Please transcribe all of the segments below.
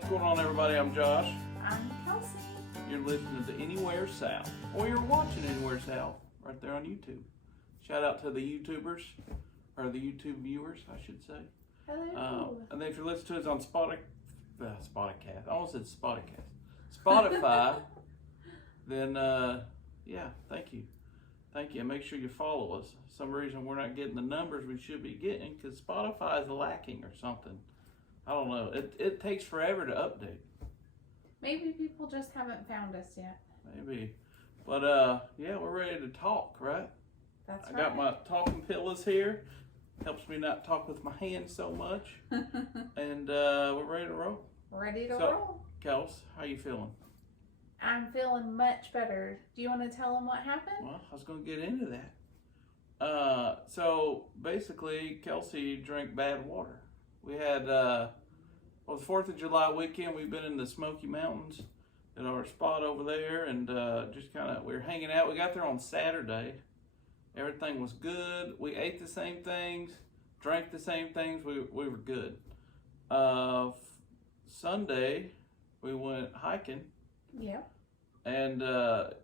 What's going on, everybody? I'm Josh. I'm Kelsey. You're listening to Anywhere South, or you're watching Anywhere South right there on YouTube. Shout out to the YouTubers, or the YouTube viewers, I should say. Hello. And then if you're listening to us on Spotify, I almost said Spotify, then yeah, thank you. Thank you. And make sure you follow us. For some reason we're not getting the numbers we should be getting because Spotify is lacking or something. I don't know. It takes forever to update. Maybe people just haven't found us yet. Maybe. But yeah, we're ready to talk, right? That's I right. got my talking pillows here. Helps me not talk with my hands so much. And we're ready to roll. Ready to roll. Kels, how you feeling? I'm feeling much better. Do you want to tell them what happened? Well, I was going to get into that. So basically, Kelsey drank bad water. We had, the 4th of July weekend, we've been in the Smoky Mountains at our spot over there, and just kind of, we were hanging out. We got there on Saturday. Everything was good. We ate the same things, drank the same things. We were good. Sunday, we went hiking. Yeah. And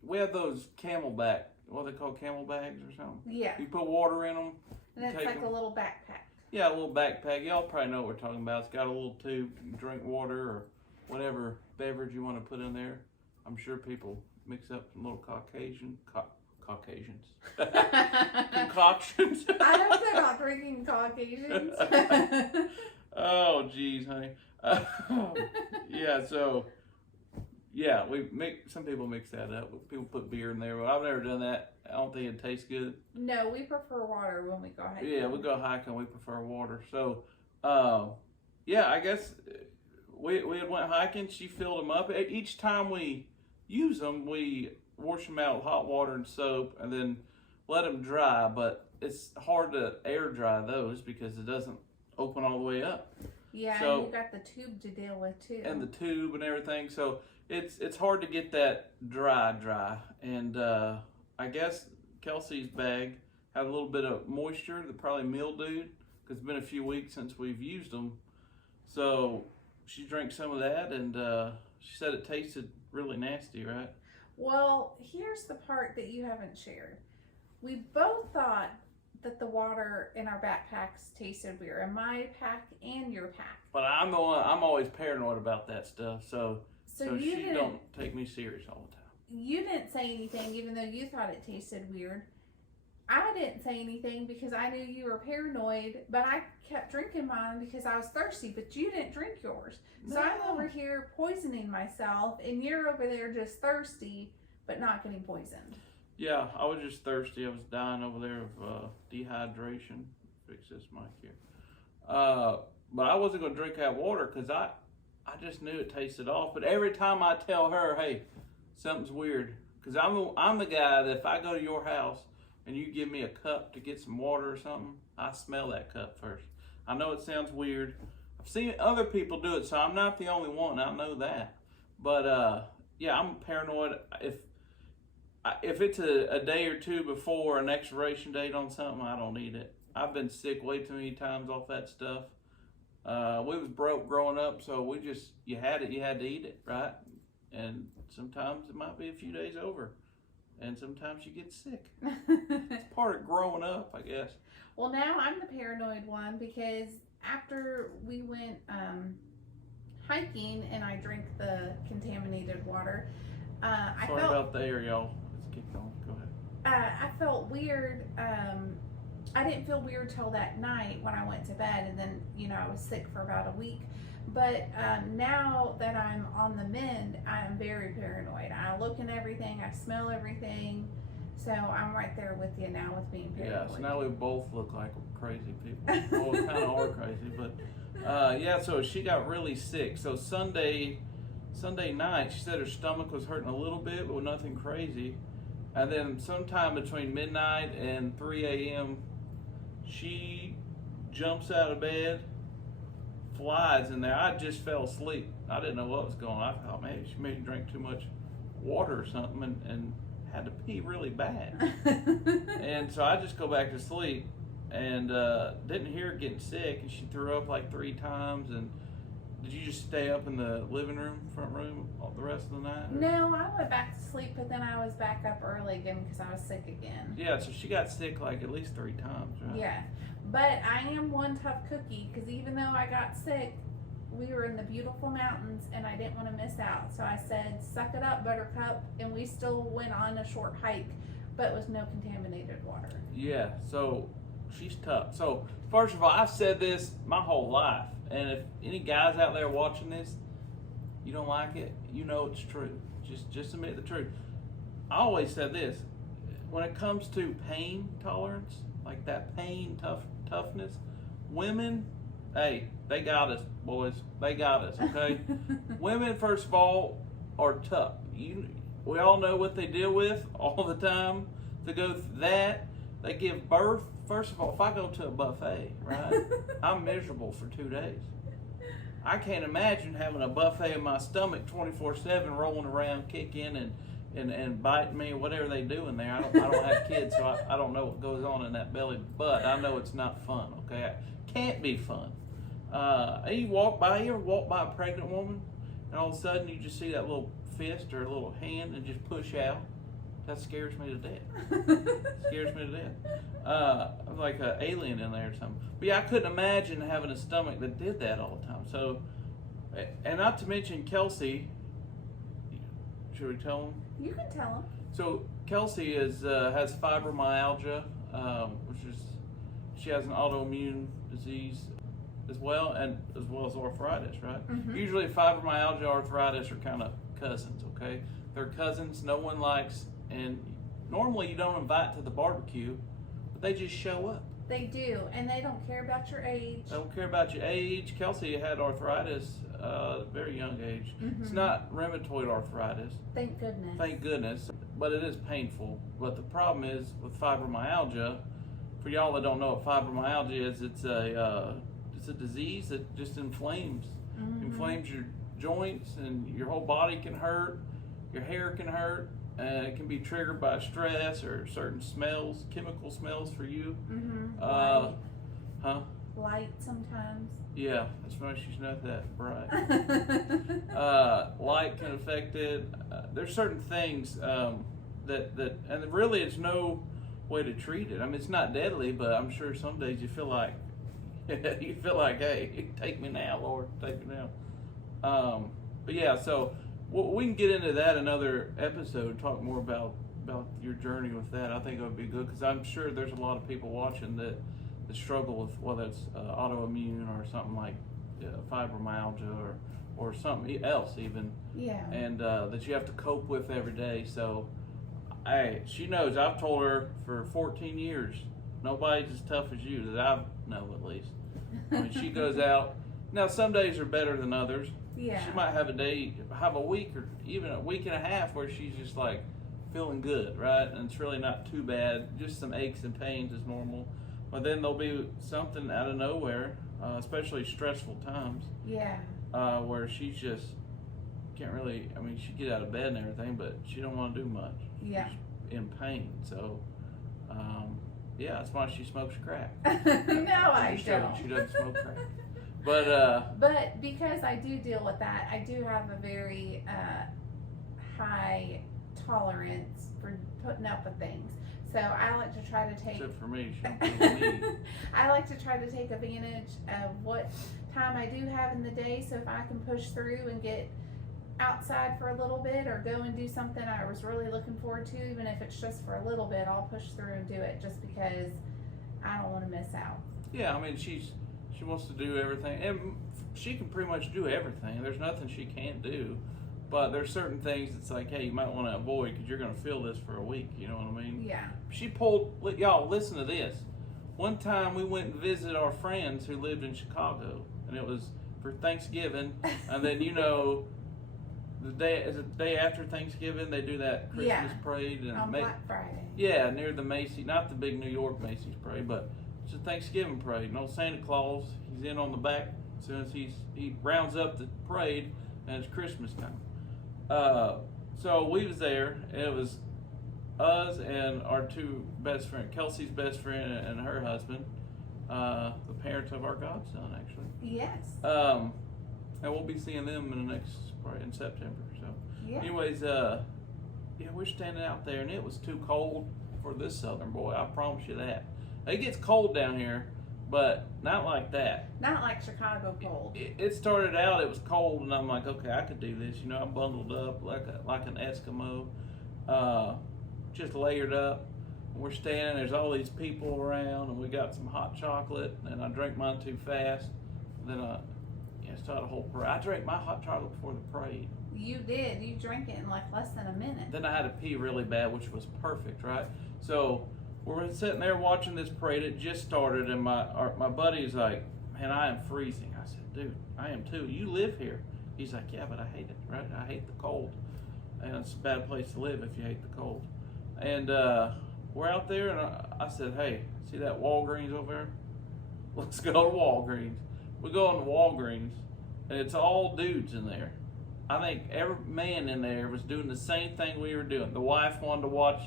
we had those camelback, what are they called, camel bags or something? Yeah. You put water in them. And it's like a little backpack. Yeah, a little backpack. Y'all probably know what we're talking about. It's got a little tube. You can drink water or whatever beverage you want to put in there. I'm sure people mix up some little Caucasians. Concoctions. I hope they're not drinking Caucasians. Oh, geez, honey. Yeah, so... Yeah, some people mix that up. People put beer in there, but I've never done that. I don't think it tastes good. No, we prefer water when we go hiking. Yeah, we go hiking. We prefer water. So, yeah, I guess we had went hiking. She filled them up. Each time we use them, we wash them out with hot water and soap, and then let them dry. But it's hard to air dry those because it doesn't open all the way up. Yeah, so, and you got the tube to deal with too. And the tube and everything. So it's hard to get that dry. And I guess Kelsey's bag had a little bit of moisture that probably mildewed because it's been a few weeks since we've used them. So she drank some of that, and she said it tasted really nasty, right? Well, here's the part that you haven't shared. We both thought that the water in our backpacks tasted weird, in my pack and your pack. But I'm always paranoid about that stuff, so she don't take me serious all the time. You didn't say anything even though you thought it tasted weird. I didn't say anything because I knew you were paranoid, but I kept drinking mine because I was thirsty, but you didn't drink yours. No. So I'm over here poisoning myself, and you're over there just thirsty, but not getting poisoned. Yeah, I was just thirsty. I was dying over there of dehydration. Fix this mic here. But I wasn't going to drink that water because I just knew it tasted off. But every time I tell her, hey, something's weird, because I'm the guy that if I go to your house and you give me a cup to get some water or something, I smell that cup first. I know it sounds weird. I've seen other people do it, so I'm not the only one. I know that. But yeah, I'm paranoid. If it's a day or two before an expiration date on something, I don't eat it. I've been sick way too many times off that stuff. We was broke growing up, so you had to eat it, right? And sometimes it might be a few days over, and sometimes you get sick. It's part of growing up, I guess. Well, now I'm the paranoid one because after we went hiking and I drank the contaminated water, Sorry about the air, y'all. Let's keep going. Go ahead. I felt weird. I didn't feel weird till that night when I went to bed, and then I was sick for about a week. But now that I'm on the mend, I'm very paranoid. I look at everything, I smell everything, so I'm right there with you now with being paranoid. Yeah, so now we both look like crazy people. Well, we kind of are crazy, but yeah. So she got really sick. So Sunday night, she said her stomach was hurting a little bit, but nothing crazy. And then sometime between midnight and 3 a.m., she jumps out of bed, flies in there. I just fell asleep. I didn't know what was going on. I thought, maybe she made me drink too much water or something and had to pee really bad. And so I just go back to sleep. and didn't hear her getting sick, and she threw up like 3 times, and did you just stay up in the living room, front room, all the rest of the night? No, I went back to sleep, but then I was back up early again because I was sick again. Yeah, so she got sick like at least 3 times, right? Yeah, but I am one tough cookie because even though I got sick, we were in the beautiful mountains and I didn't want to miss out. So I said, suck it up, Buttercup, and we still went on a short hike, but with no contaminated water. Yeah, so she's tough. So first of all, I've said this my whole life, and if any guys out there watching this, you don't like it, you know it's true. Just admit the truth. I always said this: when it comes to pain tolerance, like that pain toughness, women, hey, they got us, boys. They got us. Okay, women, first of all, are tough. We all know what they deal with all the time to go through that. They give birth. First of all, if I go to a buffet, right, I'm miserable for 2 days. I can't imagine having a buffet in my stomach 24/7, rolling around, kicking and biting me, or whatever they do in there. I don't have kids, so I don't know what goes on in that belly, but I know it's not fun. Okay, it can't be fun. You ever walk by a pregnant woman, and all of a sudden you just see that little fist or a little hand and just push out? That scares me to death. Scares me to death. I'm like an alien in there or something. But yeah, I couldn't imagine having a stomach that did that all the time. So, and not to mention Kelsey. Should we tell them? You can tell them. So Kelsey has fibromyalgia, which is she has an autoimmune disease as well as arthritis, right? Mm-hmm. Usually fibromyalgia, arthritis are kind of cousins. Okay, they're cousins. No one likes. And normally you don't invite to the barbecue, but they just show up. They do, and they don't care about your age. They don't care about your age. Kelsey had arthritis at a very young age. Mm-hmm. It's not rheumatoid arthritis. Thank goodness. Thank goodness. But it is painful. But the problem is with fibromyalgia, for y'all that don't know what fibromyalgia is, it's a disease that just inflames your joints, and your whole body can hurt, your hair can hurt. It can be triggered by stress or certain smells, chemical smells for you. Mm-hmm. Light sometimes. Yeah, that's why she's not that bright. Light can affect it. There's certain things that and really it's no way to treat it. I mean, it's not deadly, but I'm sure some days you feel like hey, take me now, Lord, take me now. But yeah, so. Well, we can get into that another episode, talk more about your journey with that. I think it would be good because I'm sure there's a lot of people watching that struggle with whether it's autoimmune or something like fibromyalgia or something else even. Yeah. And that you have to cope with every day. So, hey, she knows. I've told her for 14 years, nobody's as tough as you that I know at least. I mean, she goes out. Now, some days are better than others. Yeah. She might have a week or even a week and a half where she's just like feeling good, right? And it's really not too bad. Just some aches and pains is normal. But then there'll be something out of nowhere, especially stressful times. Yeah. Where she's just can't really, I mean, she get out of bed and everything, but she don't want to do much. Yeah. She's in pain. So, yeah, that's why she smokes crack. No, I don't. She doesn't smoke crack. But because I do deal with that, I do have a very high tolerance for putting up with things. So I like to try to take. Except for me, she don't deal with me. I like to try to take advantage of what time I do have in the day. So if I can push through and get outside for a little bit, or go and do something I was really looking forward to, even if it's just for a little bit, I'll push through and do it just because I don't want to miss out. Yeah, I mean she wants to do everything, and she can pretty much do everything. There's nothing she can't do, but there's certain things that's like, hey, you might want to avoid because you're going to feel this for a week. You know what I mean? Yeah. She pulled, y'all, listen to this. One time we went and visited our friends who lived in Chicago, and it was for Thanksgiving, and then the day after Thanksgiving they do that Christmas parade and on Black Friday. Yeah, near the Macy's, not the big New York Macy's parade, but it's a Thanksgiving parade. And old Santa Claus, he's in on the back as soon as he rounds up the parade, and it's Christmas time. So we was there, and it was us and our two best friends, Kelsey's best friend and her husband, the parents of our godson, actually. Yes. And we'll be seeing them in the next, probably in September. So, Yeah. anyways, we're standing out there, and it was too cold for this southern boy. I promise you that. It gets cold down here, but not like that. Not like Chicago cold. It started out, it was cold, and I'm like, okay, I could do this. You know, I'm bundled up like an Eskimo, just layered up. We're standing, there's all these people around, and we got some hot chocolate, and I drank mine too fast. Then I started a whole parade. I drank my hot chocolate before the parade. You did. You drank it in like less than a minute. Then I had to pee really bad, which was perfect, right? So we're sitting there watching this parade. It just started, and my buddy's like, man, I am freezing. I said, dude, I am too. You live here. He's like, yeah, but I hate it, right? I hate the cold. And it's a bad place to live if you hate the cold. And we're out there, and I said, hey, see that Walgreens over there? Let's go to Walgreens. We go into Walgreens, and it's all dudes in there. I think every man in there was doing the same thing we were doing. The wife wanted to watch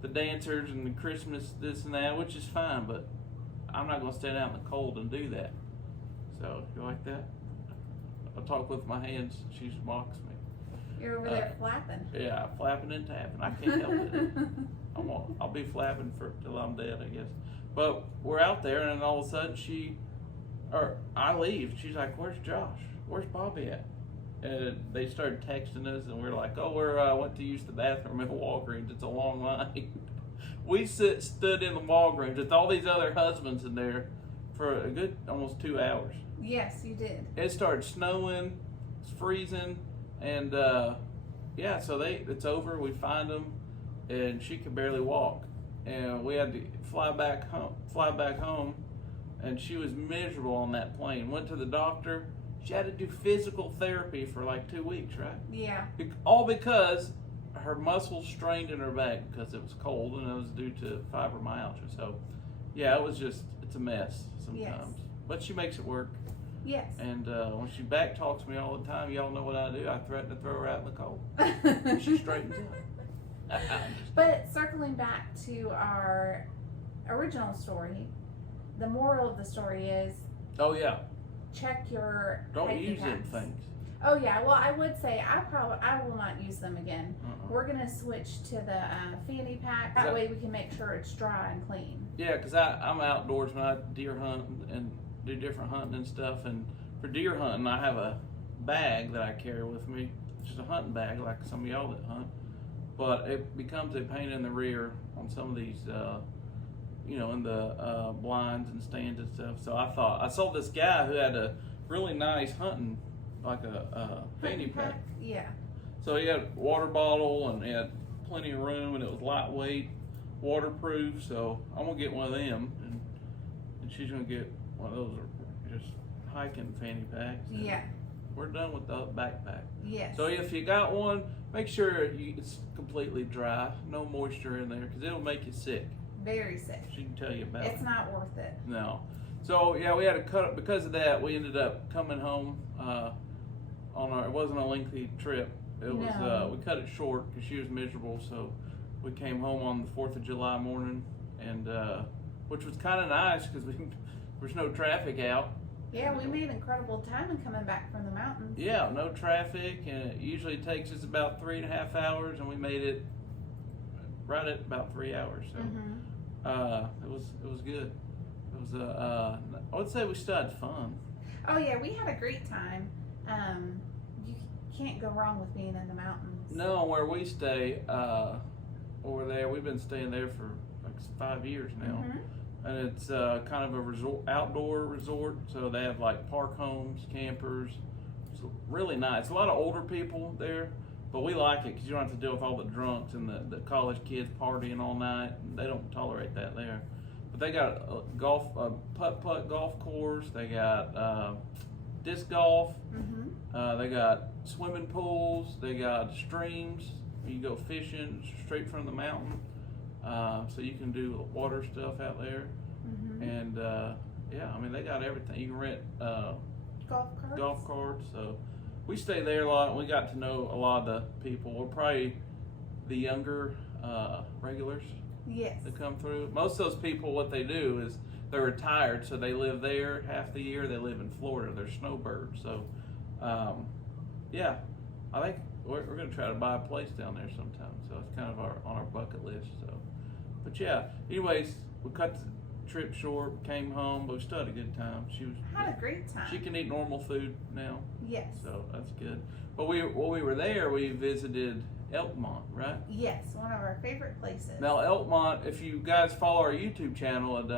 the dancers and the Christmas this and that, which is fine, but I'm not going to stand out in the cold and do that. So, you like that? I talk with my hands. She mocks me. You're over there flapping. Yeah, flapping and tapping. I can't help it. I'll be flapping till I'm dead, I guess. But we're out there, and then all of a sudden I leave. She's like, "Where's Josh? Where's Bobby at?" And they started texting us, and we're like, "Oh, went to use the bathroom at Walgreens. It's a long line." We stood in the Walgreens with all these other husbands in there for a good almost 2 hours. Yes, you did. It started snowing, it's freezing, and so it's over. We find them, and she could barely walk, and we had to fly back home, and she was miserable on that plane. Went to the doctor. She had to do physical therapy for like 2 weeks, right? Yeah. All because her muscles strained in her back because it was cold, and it was due to fibromyalgia. So, yeah, it's a mess sometimes. Yes. But she makes it work. Yes. And when she back talks to me all the time, y'all know what I do. I threaten to throw her out in the cold. She straightens up. But circling back to our original story, the moral of the story is, Oh yeah, check your don't hiking use them packs. things. Oh yeah, well I would say I will not use them again. Uh-uh. We're gonna switch to the fanny pack. That way we can make sure it's dry and clean. Yeah, because I'm outdoors when I deer hunt and do different hunting and stuff. And for deer hunting, I have a bag that I carry with me. It's just a hunting bag, like some of y'all that hunt. But it becomes a pain in the rear on some of these, in the blinds and stands and stuff. So I saw this guy who had a really nice hunting, like a fanny pack. Yeah. So he had a water bottle, and he had plenty of room, and it was lightweight, waterproof. So I'm gonna get one of them, and she's gonna get one of those just hiking fanny packs. Yeah. We're done with the backpack. Yes. So if you got one, make sure it's completely dry, no moisture in there, because it'll make you sick. Very sick. She can tell you about it. It's not worth it. No. So yeah, we had to cut because of that. We ended up coming home it wasn't a lengthy trip. It was we cut it short because she was miserable. So we came home on the 4th of July morning, and which was kind of nice because there's no traffic out. Yeah, we made incredible time in coming back from the mountains. Yeah, no traffic, and it usually takes us about 3.5 hours, and we made it right at about 3 hours. So it was good. It was I would say we still had fun. Oh yeah, we had a great time. You can't go wrong with being in the mountains. No, where we stay over there, we've been staying there for like 5 years now. And it's kind of a outdoor resort, so they have like park homes, campers. It's really nice. A lot of older people there, but we like it because you don't have to deal with all the drunks and the college kids partying all night. They don't tolerate that there. But they got a putt-putt golf course. They got disc golf. They got swimming pools. They got streams. You go fishing straight from the mountain. So you can do water stuff out there, and they got everything. You can rent golf carts. So we stay there a lot, and we got to know a lot of the people. We're probably the younger regulars that come through. Most of those people, what they do is they're retired, so they live there half the year. They live in Florida. They're snowbirds, so Yeah, I think we're going to try to buy a place down there sometime. So it's kind of on our bucket list. So, but yeah. Anyways, we cut the trip short. Came home, but we still had a good time. Had a great time. She can eat normal food now. Yes. So that's good. But while we were there, we visited Elkmont, right? Yes, one of our favorite places. Now Elkmont, if you guys follow our YouTube channel at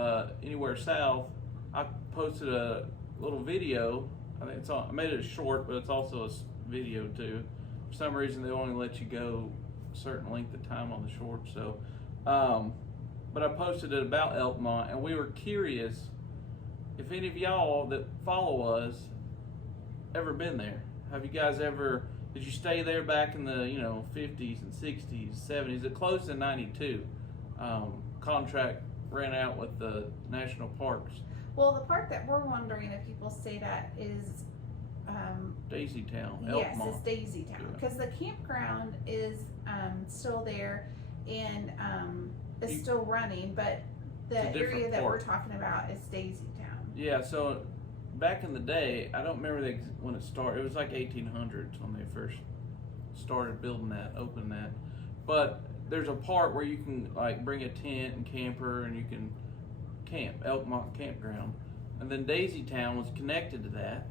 Anywhere South, I posted a little video. I think I made it short, but it's also a video too. For some reason, they only let you go a certain length of time on the short. So, but I posted it about Elkmont, and we were curious if any of y'all that follow us ever been there. Have you guys ever? Did you stay there back in the 50s and 60s, 70s? It closed in '92. Contract ran out with the national parks. Well, the park that we're wondering if people stayed at is Daisy Town. yes, Elkmont. it's Daisy Town, because the campground is still there and is still running, but the area that we're talking about is Daisy Town. Yeah, so back in the day, I don't remember when it started. It was like 1800s when they first started building that, opened that. But there's a part where you can like bring a tent and camper, and you can camp, Elkmont Campground. And then Daisy Town was connected to that,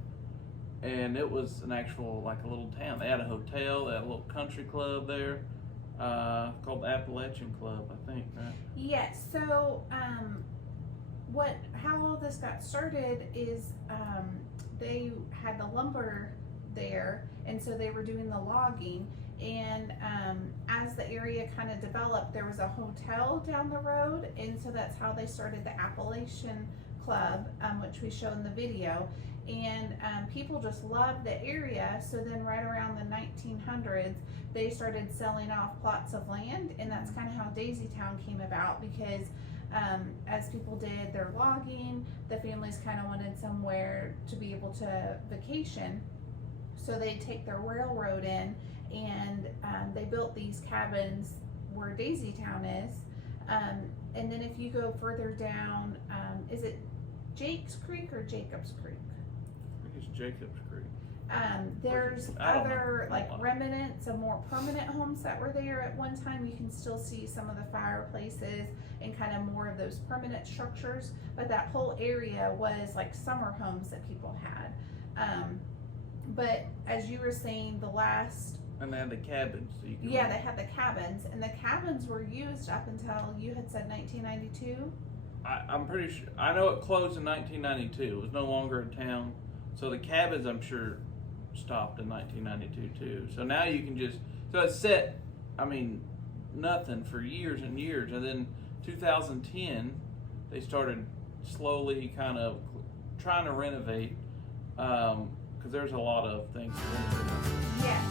and it was an actual like a little town. They had a hotel, they had a little country club there, called the Appalachian Club, I think, right? Yes. So how all this got started is they had the lumber there, and so they were doing the logging. And as the area kind of developed, there was a hotel down the road, and so that's how they started the Appalachian Club, which we showed in the video. And people just loved the area, so then right around the 1900s, they started selling off plots of land, and that's kind of how Daisy Town came about, because as people did their logging, the families kind of wanted somewhere to be able to vacation, so they'd take their railroad in, and they built these cabins where Daisy Town is. And then if you go further down, is it Jake's Creek or Jacob's Creek? I think it's Jacob's Creek. There's other like remnants of more permanent homes that were there at one time. You can still see some of the fireplaces and kind of more of those permanent structures, but that whole area was like summer homes that people had. But as you were saying, And they had the cabins. So you can they had the cabins, and the cabins were used up until you had said 1992. I'm pretty sure. I know it closed in 1992. It was no longer a town. So the cabins, I'm sure, stopped in 1992 too. So now you can so it's set, nothing for years and years. And then 2010, they started slowly kind of trying to renovate, because there's a lot of things to renovate. Yes.